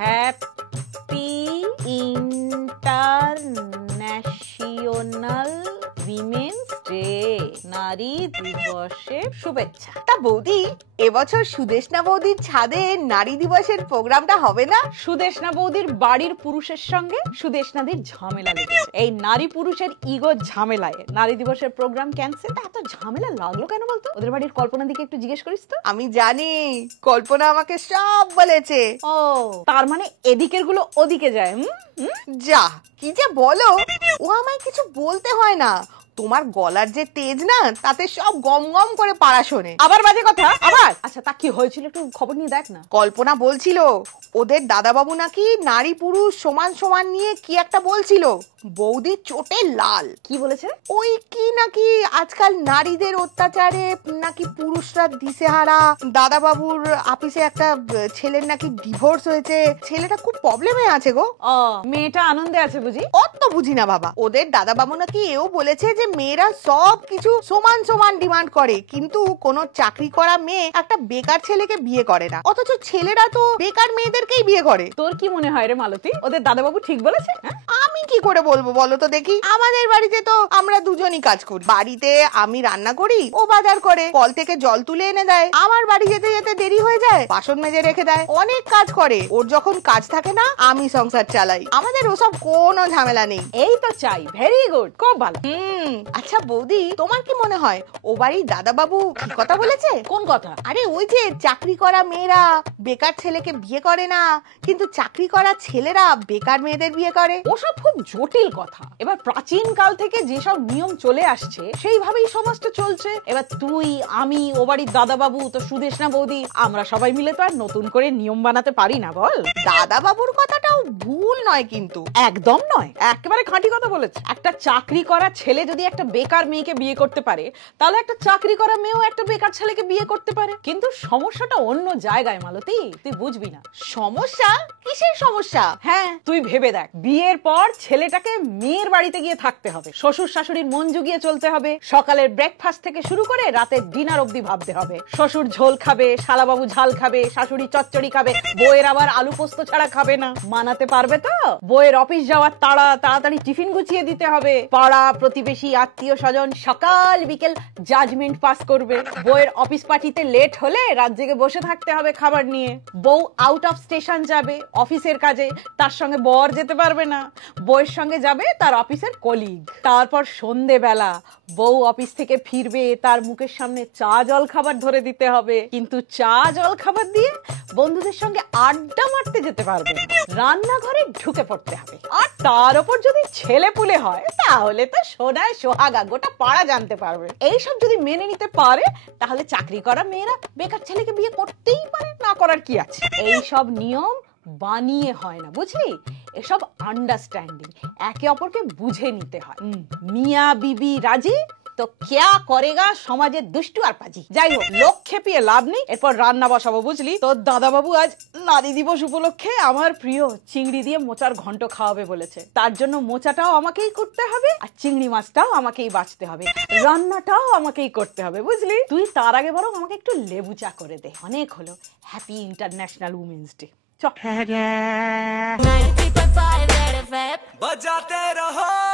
Happy international women's day, নারী দিবসের শুভেচ্ছা। তা বৌদি, এবছর সুদেশনা বৌদির ছাদে নারী দিবসের প্রোগ্রামটা হবে না? সুদেশনা বৌদির বাড়ির পুরুষের সঙ্গে সুদেশনাদির ঝামেলা লেগেছে। এই নারী পুরুষের ইগো ঝামেলায় নারী দিবসের প্রোগ্রাম ক্যান্সেল। এত ঝামেলা লাগলো কেন বলতো? ওদের বাড়ির কল্পনা দিকে একটু জিজ্ঞেস করিস তো। আমি জানি, কল্পনা আমাকে সব বলেছে। ও, তার মানে এদিকের গুলো ওদিকে যায়। যা, কি যে বলো, ও আমায় কিছু বলতে হয় না। তোমার গলার যে তেজ না, তাতে সব গম গম করে পাড়া শোনে। আবার বাজে কথা আবার? আচ্ছা, তা কি হয়েছিল একটু খবর নিয়ে দেখ না। কল্পনা বলছিল ওদের দাদাবাবু নাকি নারী পুরুষ সমান সমান নিয়ে কি একটা বলছিল। বৌদি চোটে লাল। কি বলেছে? ওই কি নাকি আজকাল নারীদের অত্যাচারে নাকি পুরুষরা দিশেহারা। দাদাবাবুর অফিসে একটা ছেলের নাকি ডিভোর্স হয়েছে। ছেলেটা খুব প্রবলেমে আছে গো। মেয়েটা আনন্দে আছে বুঝি? অত বুঝি না বাবা। ওদের দাদাবাবু নাকি এও বলেছে যে মেয়েরা সব কিছু সমান সমান ডিমান্ড করে, কিন্তু কোনো চাকরি করা মেয়ে একটা বেকার ছেলেকে বিয়ে করে না, অথচ ছেলেরা তো বেকার মেয়েদেরকেই বিয়ে করে। তোর কি মনে হয় রে মালতী, ওদের দাদাবাবু ঠিক বলেছে? আমি কি করে বলবো বলো তো দেখি? আমাদের বাড়িতে তো আমরা দুজনই কাজ করি। বাড়িতে আমি রান্না করি, ও বাজার করে, কল থেকে জল তুলে এনে দেয়। আমার বাড়ি যেতে যেতে দেরি হয়ে যায়, বাসন মেজে রেখে দেয়। অনেক কাজ করে। ওর যখন কাজ থাকে না, আমি সংসার চালাই। আমাদের ওসব কোনো ঝামেলা নেই। এই তো চাই। ভেরি গুড, খুব ভালো। আচ্ছা বৌদি, তোমার কি মনে হয় ও বাড়ির দাদাবাবু কি কথা বলেছে? কোন কথা? আরে ওই যে চাকরি করা মেয়েরা বেকার ছেলেকে বিয়ে করে না, কিন্তু চাকরি করা ছেলেরা বেকার মেয়েদের বিয়ে করে। ওসব খুব জটিল কথা। এবার প্রাচীন কাল থেকে যেসব নিয়ম চলে আসছে সেইভাবেই সমাজটা চলছে। এবার তুই, আমি, ও বাড়ির দাদাবাবু, তো সুদেশনা বৌদি, আমরা সবাই মিলে তো আর নতুন করে নিয়ম বানাতে পারি না বল। দাদাবাবুর কথাটাও ভুল নয় কিন্তু। একদম নয়, একেবারে খাঁটি কথা বলেছে। একটা চাকরি করা ছেলে যদি একটা বেকার মেয়েকে বিয়ে করতে পারে, তাহলে একটা চাকরি করা মেয়েও একটা বেকার ছেলেকে বিয়ে করতে পারে। কিন্তু সমস্যাটা অন্য জায়গায় মালতী, তুই বুঝবি না। সমস্যা? কিসের সমস্যা? হ্যাঁ, তুই ভেবে দেখ, বিয়ের পর ছেলেটাকে মেয়ের বাড়িতে গিয়ে থাকতে হবে, শ্বশুর শাশুড়ির মন জুগিয়ে চলতে হবে, সকালের ব্রেকফাস্ট থেকে শুরু করে রাতের ডিনার অবধি ভাবতে হবে। শ্বশুর ঝোল খাবে, শালাবাবু ঝাল খাবে, শাশুড়ি চচ্চড়ি খাবে, বউয়ের আবার আলু পোস্ত ছাড়া খাবে না। মানাতে পারবে তো? বউয়ের অফিস যাওয়ার তাড়াতাড়ি টিফিন গুছিয়ে দিতে হবে। পাড়া প্রতিবেশী আত্মীয় স্বজন সকাল বিকেল জাজমেন্ট পাস করবে। বউয়ের অফিস পার্টিতে লেট হলে রাত জেগে বসে থাকতে হবে খাবার নিয়ে। বউ আউট অফ স্টেশন যাবে অফিসের কাজে, তার সঙ্গে বর যেতে পারবে না। বউয়ের সঙ্গে যাবে তার অফিসের কলিগ। তারপর সন্ধেবেলা বউ অফিস থেকে ফিরবে, তার মুখের সামনে চা জল খাবার ধরে দিতে হবে। কিন্তু চা জল খাবার দিয়ে বন্ধুদের সঙ্গে আড্ডা মারতে যেতে পারবে না, রান্নাঘরে ঢুকে পড়তে হবে। আর তার উপর যদি ছেলে পুলে হয়, তাহলে তো সোনায় সোহাগা, গোটা পাড়া জানতে পারবে। এইসব যদি মেনে নিতে পারে, তাহলে চাকরি করা মেয়েরা বেকার ছেলেকে বিয়ে করতেই পারে, না করার কি আছে? এইসব নিয়ম বানিয়ে হয় না, বুঝলি? এসব আন্ডারস্ট্যান্ডিং, একে অপরকে বুঝে নিতে হয়। মিয়া বিবি রাজি তো ক্যা করেগা সমাজের দুষ্টু আর পাজি। যাই হোক, লোক খেপিয়ে লাভ নেই। এরপর রান্না বসাবো, বুঝলি? তোর দাদাবাবু আজ নারী দিবস উপলক্ষে আমার প্রিয় চিংড়ি দিয়ে মোচার ঘন্ট খাওয়াবে বলেছে। তার জন্য মোচাটাও আমাকেই করতে হবে, আর চিংড়ি মাছটাও আমাকেই বাছতে হবে, রান্নাটাও আমাকেই করতে হবে, বুঝলি? তুই তার আগে বরং আমাকে একটু লেবু চা করে দে। অনেক হলো, হ্যাপি ইন্টারন্যাশনাল উইমেন্স ডে। बजाते रहो।